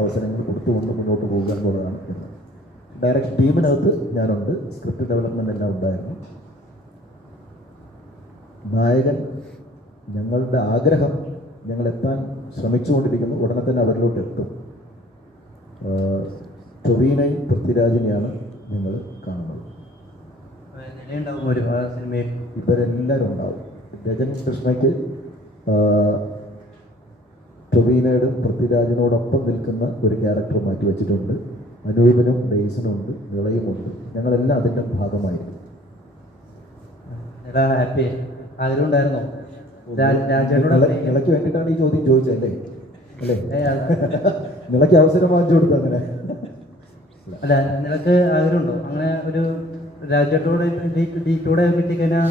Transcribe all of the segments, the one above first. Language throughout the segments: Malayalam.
അവസരങ്ങൾ കൊടുത്തുകൊണ്ട് മുന്നോട്ട് പോകുക എന്നുള്ളതാണ്. ഡയറക്റ്റ് ടീമിനകത്ത് ഞാനുണ്ട്, സ്ക്രിപ്റ്റ് ഡെവലപ്മെൻ്റ് എല്ലാം ഉണ്ടായിരുന്നു. നായകൻ ഞങ്ങളുടെ ആഗ്രഹം, ഞങ്ങൾ എത്താൻ ശ്രമിച്ചുകൊണ്ടിരിക്കുന്നു, ഉടനെ തന്നെ അവരിലോട്ട് എത്തും. ടൊവിനോയും പൃഥ്വിരാജിനെയാണ് ഞങ്ങൾ കാണുന്നത്. ഇവരെല്ലാവരും ഉണ്ടാവും. രജൻ കൃഷ്ണയ്ക്ക് ടൊവിനോയുടെ പൃഥ്വിരാജിനോടൊപ്പം നിൽക്കുന്ന ഒരു ക്യാരക്ടർ മാറ്റി വെച്ചിട്ടുണ്ട്. അനൂപിനും ഡേയ്സിനും ഉണ്ട്, നിളയുമുണ്ട്. ഞങ്ങളെല്ലാം അതിൻ്റെ ഭാഗമായിരിക്കും. നിളയ്ക്ക് വേണ്ടിയിട്ടാണ് ഈ ചോദ്യം ചോദിച്ചല്ലേ? അല്ലേ? നിളയ്ക്ക് അവസരം വാങ്ങിച്ചു കൊടുത്തു. അങ്ങനെ അല്ല, നിനക്ക് ആഗ്രഹമുണ്ടോ അങ്ങനെ ഒരു രാജ്യത്തോടെ കിട്ടിക്കഴിഞ്ഞാൽ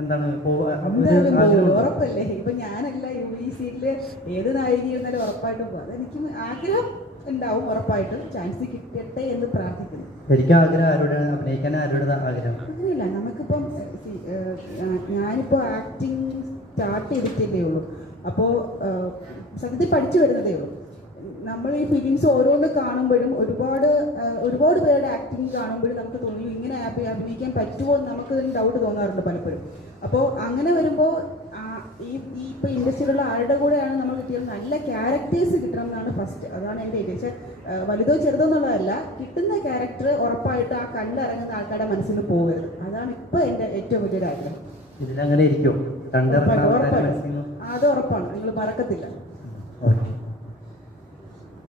എന്താണ്? ഉറപ്പല്ലേ? ഇപ്പൊ ഞാനല്ല UVCയില് ഏത് നായിക എന്നാലും ഉറപ്പായിട്ടും പോകും. അതെനിക്ക് ആഗ്രഹം ഉണ്ടാവും, ഉറപ്പായിട്ടും ചാൻസ് കിട്ടട്ടെ എന്ന് പ്രാർത്ഥിക്കുന്നു. ശരിക്കും ആഗ്രഹം ആരോടാണ്? അഭിനയിക്കാൻ ആരോട് ആഗ്രഹം? അങ്ങനെയല്ല, നമുക്കിപ്പം ഞാനിപ്പോൾ ആക്ടിങ് സ്റ്റാർട്ട് ചെയ്തിട്ടേ ഉള്ളൂ. അപ്പോൾ സത്യത്തിൽ പഠിച്ചു വരുന്നതേ ഉള്ളൂ. നമ്മൾ ഈ ഫിലിംസ് ഓരോന്ന് കാണുമ്പോഴും ഒരുപാട് പേരുടെ ആക്ടിങ് കാണുമ്പോഴും നമുക്ക് തോന്നി ഇങ്ങനെ അഭിനയിക്കാൻ പറ്റുമോ എന്ന് നമുക്ക് ഡൗട്ട് തോന്നാറുണ്ട് പലപ്പോഴും. അപ്പോൾ അങ്ങനെ വരുമ്പോൾ ഇപ്പോൾ ഇൻഡസ്ട്രിയിലുള്ള ആരുടെ കൂടെയാണ് നമ്മൾ കിട്ടിയത്, നല്ല ക്യാരക്ടേഴ്സ് കിട്ടണം എന്നാണ് ഫസ്റ്റ്. അതാണ് എൻ്റെ ഇത്. പക്ഷേ വലുതോ ചെറുതോ എന്നുള്ളതല്ല, കിട്ടുന്ന ക്യാരക്ടർ ഉറപ്പായിട്ട് ആ കണ്ടിറങ്ങുന്ന ആൾക്കാരുടെ മനസ്സിൽ പോകരുത്. അതാണ് ഇപ്പോൾ എൻ്റെ ഏറ്റവും വലിയൊരു ആഗ്രഹം. ഇതിലങ്ങനെ ഇരിക്കും, അത് ഉറപ്പാണ്, നിങ്ങൾ മറക്കത്തില്ല.